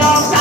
ดอก